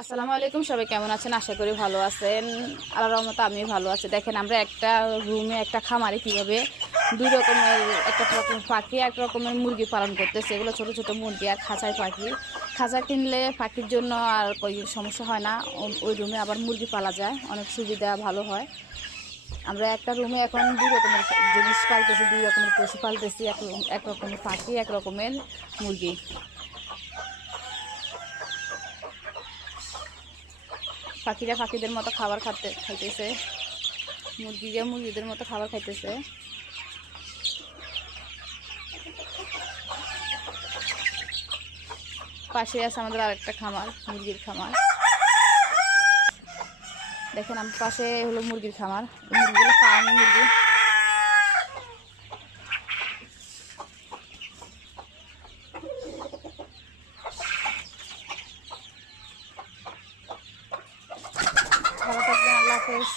আসসালামু আলাইকুম, সবাই কেমন আছেন? আশা করি ভালো আছেন। আল্লাহর রহমতে আমি ভালো আছি। দেখেন আমরা একটা রুমে একটা খামারে কীভাবে দুই রকমের একটা রকম পাখি এক রকমের মুরগি পালন করতেছে। এগুলো ছোট ছোট মুরগি আর খাঁচায় পাখি। খাঁচা কিনলে পাখির জন্য আর કોઈ সমস্যা হয় না, ওই রুমে আবার মুরগি পালা যায়, অনেক সুবিধা ভালো হয়। আমরা একটা রুমে এখন দুই রকমের জিনিস পালতেছি, দুই রকমের পশু পালতেছি, এক রকমের পাখি এক রকমের মুরগি। পাখিরা পাখিদের মতো খাবার খাইতেছে, মুরগিরা মুরগিদের মতো খাবার খাইতেছে। পাশে আছে আমাদের আরেকটা খামার, মুরগির খামার। দেখেন আমার পাশে হলো মুরগির খামার, মুরগিগুলো ফার্মি মুরগি। ভালো থাকবেন, আল্লাহ হাফেজ।